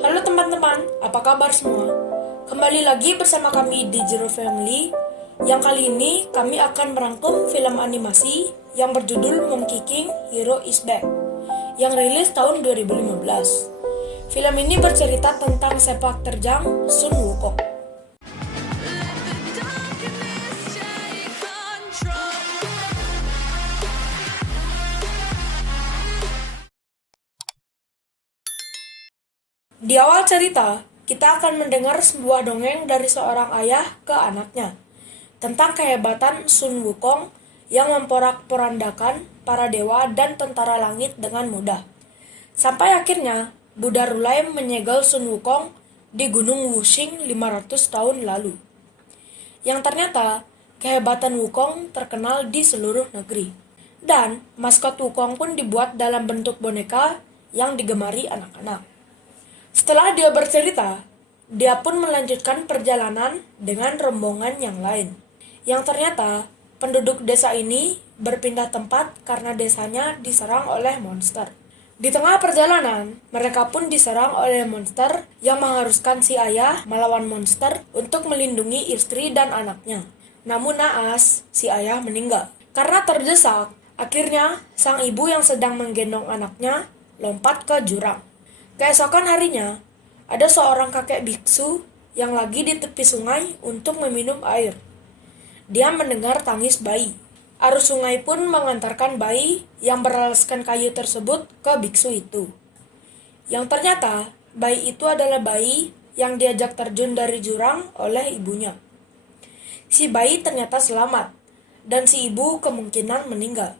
Halo teman-teman, apa kabar semua? Kembali lagi bersama kami di Zero Family. Yang kali ini kami akan merangkum film animasi yang berjudul Monkey King Hero is Back yang rilis tahun 2015. Film ini bercerita tentang sepak terjang Sun Wukong. Di awal cerita, kita akan mendengar sebuah dongeng dari seorang ayah ke anaknya tentang kehebatan Sun Wukong yang memporak-porandakan para dewa dan tentara langit dengan mudah. Sampai akhirnya, Buddha Rulai menyegel Sun Wukong di Gunung Wuxing 500 tahun lalu. Yang ternyata, kehebatan Wukong terkenal di seluruh negeri. Dan maskot Wukong pun dibuat dalam bentuk boneka yang digemari anak-anak. Setelah dia bercerita, dia pun melanjutkan perjalanan dengan rombongan yang lain. Yang ternyata, penduduk desa ini berpindah tempat karena desanya diserang oleh monster. Di tengah perjalanan, mereka pun diserang oleh monster yang mengharuskan si ayah melawan monster untuk melindungi istri dan anaknya. Namun naas, si ayah meninggal. Karena terdesak, akhirnya sang ibu yang sedang menggendong anaknya lompat ke jurang. Keesokan harinya, ada seorang kakek biksu yang lagi di tepi sungai untuk meminum air. Dia mendengar tangis bayi. Arus sungai pun mengantarkan bayi yang beralaskan kayu tersebut ke biksu itu. Yang ternyata, bayi itu adalah bayi yang diajak terjun dari jurang oleh ibunya. Si bayi ternyata selamat, dan si ibu kemungkinan meninggal.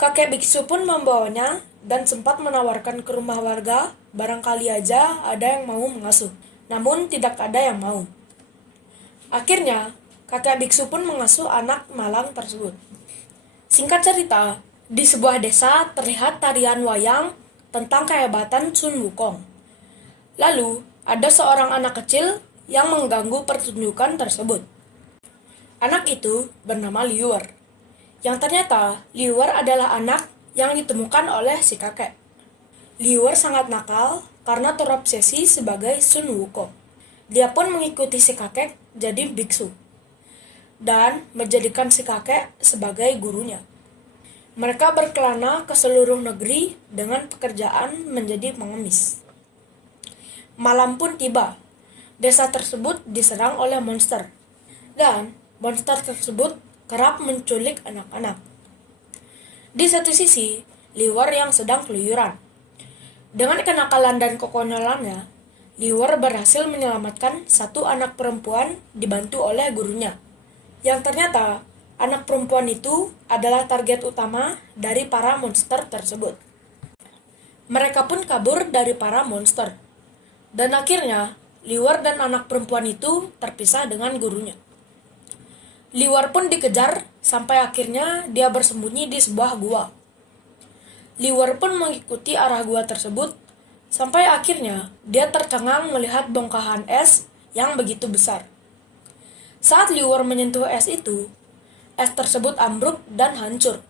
Kakek biksu pun membawanya dan sempat menawarkan ke rumah warga, barangkali aja ada yang mau mengasuh. Namun tidak ada yang mau. Akhirnya, kakek biksu pun mengasuh anak malang tersebut. Singkat cerita, di sebuah desa terlihat tarian wayang tentang kehebatan Sun Wukong. Lalu, ada seorang anak kecil yang mengganggu pertunjukan tersebut. Anak itu bernama Liuer. Yang ternyata, Liuer adalah anak yang ditemukan oleh si kakek. Liuer sangat nakal karena terobsesi sebagai Sun Wukong. Dia pun mengikuti si kakek jadi biksu dan menjadikan si kakek sebagai gurunya. Mereka berkelana ke seluruh negeri dengan pekerjaan menjadi pengemis. Malam pun tiba. Desa tersebut diserang oleh monster. Dan monster tersebut kerap menculik anak-anak. Di satu sisi, Liuer yang sedang keluyuran. Dengan kenakalan dan kekonyolannya, Liuer berhasil menyelamatkan satu anak perempuan dibantu oleh gurunya. Yang ternyata, anak perempuan itu adalah target utama dari para monster tersebut. Mereka pun kabur dari para monster. Dan akhirnya, Liuer dan anak perempuan itu terpisah dengan gurunya. Liuer pun dikejar sampai akhirnya dia bersembunyi di sebuah gua. Liuer pun mengikuti arah gua tersebut sampai akhirnya dia tercengang melihat bongkahan es yang begitu besar. Saat Liuer menyentuh es itu, es tersebut ambruk dan hancur.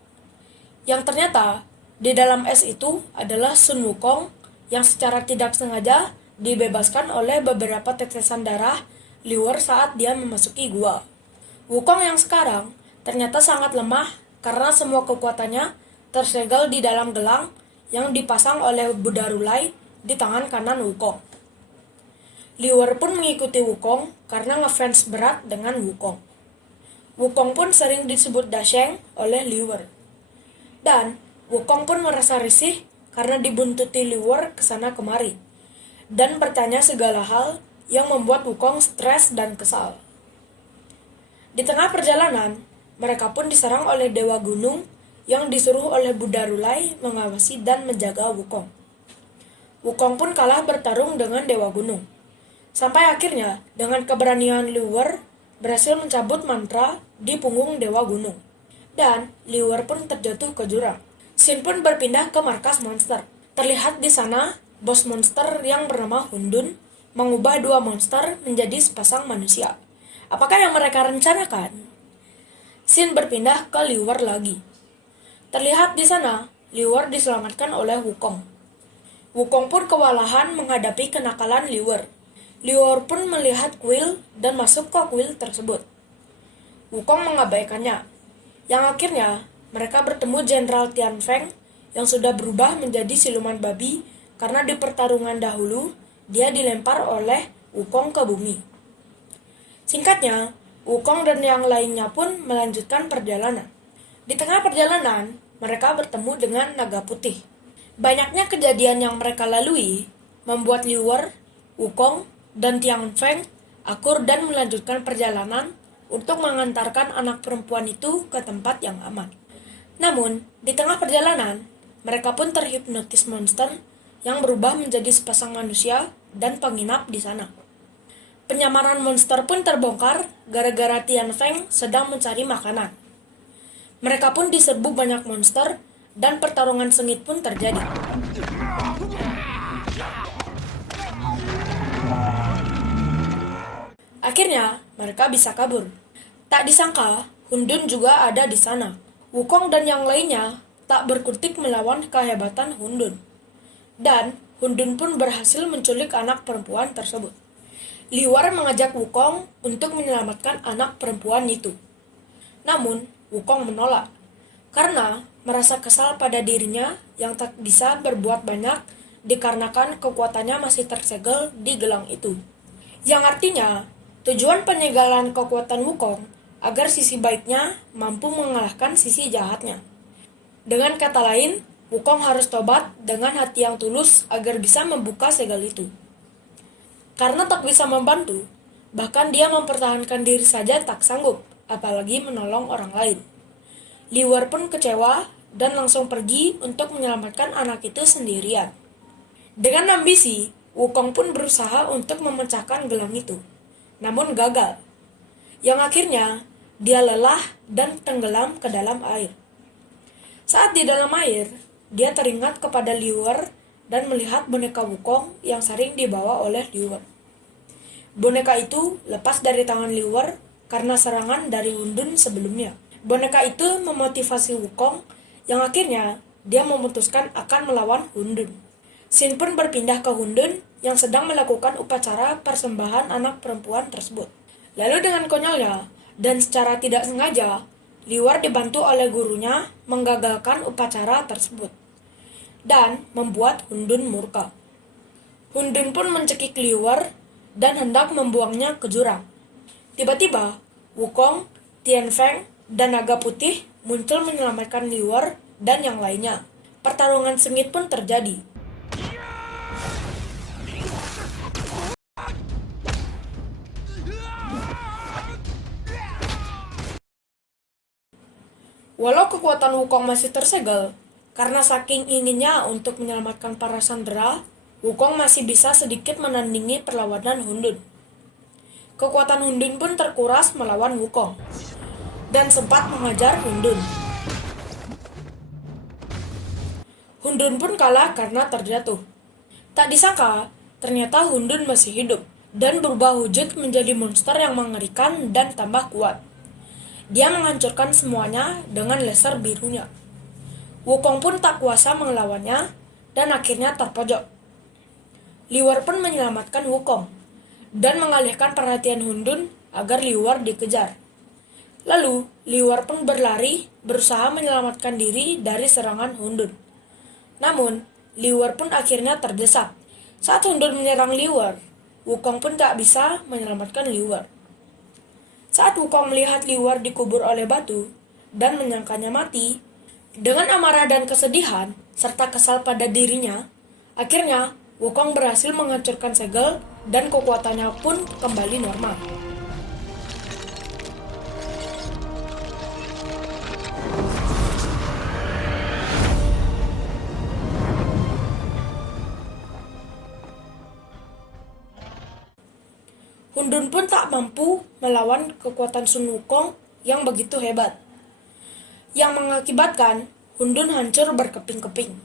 Yang ternyata di dalam es itu adalah Sun Wukong yang secara tidak sengaja dibebaskan oleh beberapa tetesan darah Liuer saat dia memasuki gua. Wukong yang sekarang ternyata sangat lemah karena semua kekuatannya tersegel di dalam gelang yang dipasang oleh Buddha Rulai di tangan kanan Wukong. Liuer pun mengikuti Wukong karena ngefans berat dengan Wukong. Wukong pun sering disebut Dasheng oleh Liuer. Dan Wukong pun merasa risih karena dibuntuti Liuer kesana kemari dan bertanya segala hal yang membuat Wukong stres dan kesal. Di tengah perjalanan, mereka pun diserang oleh Dewa Gunung yang disuruh oleh Buddha Rulai mengawasi dan menjaga Wukong. Wukong pun kalah bertarung dengan Dewa Gunung. Sampai akhirnya, dengan keberanian Liuer berhasil mencabut mantra di punggung Dewa Gunung. Dan Liuer pun terjatuh ke jurang. Sin pun berpindah ke markas monster. Terlihat di sana, bos monster yang bernama Hundun mengubah dua monster menjadi sepasang manusia. Apakah yang mereka rencanakan? Sin berpindah ke Liuer lagi. Terlihat di sana, Liuer diselamatkan oleh Wukong. Wukong pun kewalahan menghadapi kenakalan Liuer. Liuer pun melihat kuil dan masuk ke kuil tersebut. Wukong mengabaikannya, yang akhirnya mereka bertemu Jenderal Tian Feng yang sudah berubah menjadi siluman babi karena di pertarungan dahulu dia dilempar oleh Wukong ke bumi. Singkatnya, Wukong dan yang lainnya pun melanjutkan perjalanan. Di tengah perjalanan, mereka bertemu dengan naga putih. Banyaknya kejadian yang mereka lalui membuat Liuer, Wukong, dan Tian Feng akur dan melanjutkan perjalanan untuk mengantarkan anak perempuan itu ke tempat yang aman. Namun, di tengah perjalanan, mereka pun terhipnotis monster yang berubah menjadi sepasang manusia dan penginap di sana. Penyamaran monster pun terbongkar gara-gara Tian Feng sedang mencari makanan. Mereka pun diserbu banyak monster dan pertarungan sengit pun terjadi. Akhirnya, mereka bisa kabur. Tak disangka, Hun Dun juga ada di sana. Wukong dan yang lainnya tak berkutik melawan kehebatan Hun Dun. Dan Hun Dun pun berhasil menculik anak perempuan tersebut. Liuer mengajak Wukong untuk menyelamatkan anak perempuan itu. Namun, Wukong menolak karena merasa kesal pada dirinya yang tak bisa berbuat banyak dikarenakan kekuatannya masih tersegel di gelang itu. Yang artinya, tujuan penyegalan kekuatan Wukong agar sisi baiknya mampu mengalahkan sisi jahatnya. Dengan kata lain, Wukong harus tobat dengan hati yang tulus agar bisa membuka segel itu. Karena tak bisa membantu, bahkan dia mempertahankan diri saja tak sanggup, apalagi menolong orang lain. Liuer pun kecewa dan langsung pergi untuk menyelamatkan anak itu sendirian. Dengan ambisi, Wukong pun berusaha untuk memecahkan gelang itu, namun gagal. Yang akhirnya, dia lelah dan tenggelam ke dalam air. Saat di dalam air, dia teringat kepada Liuer dan melihat boneka Wukong yang sering dibawa oleh Liuer. Boneka itu lepas dari tangan Liuer karena serangan dari Hun Dun sebelumnya. Boneka itu memotivasi Wukong yang akhirnya dia memutuskan akan melawan Hun Dun. Scene pun berpindah ke Hun Dun yang sedang melakukan upacara persembahan anak perempuan tersebut. Lalu dengan konyolnya dan secara tidak sengaja, Liuer dibantu oleh gurunya menggagalkan upacara tersebut dan membuat Hun Dun murka. Hun Dun pun mencekik Liuer dan hendak membuangnya ke jurang. Tiba-tiba, Wukong, Tian Feng, dan naga putih muncul menyelamatkan Liuer dan yang lainnya. Pertarungan sengit pun terjadi. Walau kekuatan Wukong masih tersegel, karena saking inginnya untuk menyelamatkan para sandera, Wukong masih bisa sedikit menandingi perlawanan Hun Dun. Kekuatan Hun Dun pun terkuras melawan Wukong dan sempat mengajar Hun Dun. Hun Dun pun kalah karena terjatuh. Tak disangka, ternyata Hun Dun masih hidup dan berubah wujud menjadi monster yang mengerikan dan tambah kuat. Dia menghancurkan semuanya dengan laser birunya. Wukong pun tak kuasa melawannya dan akhirnya terpojok. Liuer pun menyelamatkan Wukong dan mengalihkan perhatian Hun Dun agar Liuer dikejar. Lalu, Liuer pun berlari berusaha menyelamatkan diri dari serangan Hun Dun. Namun, Liuer pun akhirnya terdesak. Saat Hun Dun menyerang Liuer, Wukong pun tak bisa menyelamatkan Liuer. Saat Wukong melihat Liuer dikubur oleh batu dan menyangkanya mati, dengan amarah dan kesedihan serta kesal pada dirinya, akhirnya Wukong berhasil menghancurkan segel dan kekuatannya pun kembali normal. Hun Dun pun tak mampu melawan kekuatan Sun Wukong yang begitu hebat, yang mengakibatkan Hun Dun hancur berkeping-keping.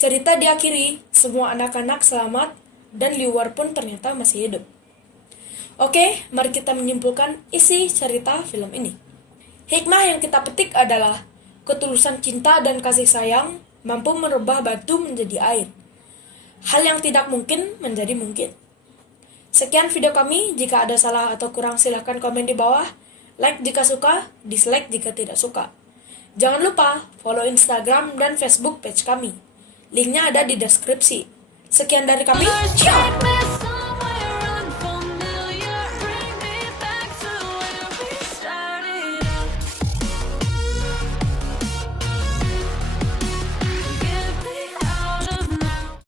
Cerita diakhiri, semua anak-anak selamat dan Liuer pun ternyata masih hidup. Oke, mari kita menyimpulkan isi cerita film ini. Hikmah yang kita petik adalah ketulusan cinta dan kasih sayang mampu merubah batu menjadi air. hal yang tidak mungkin menjadi mungkin. Sekian video kami, jika ada salah atau kurang silahkan komen di bawah, like jika suka, dislike jika tidak suka. Jangan lupa follow Instagram dan Facebook page kami. Linknya ada di deskripsi. Sekian dari kami, ciao!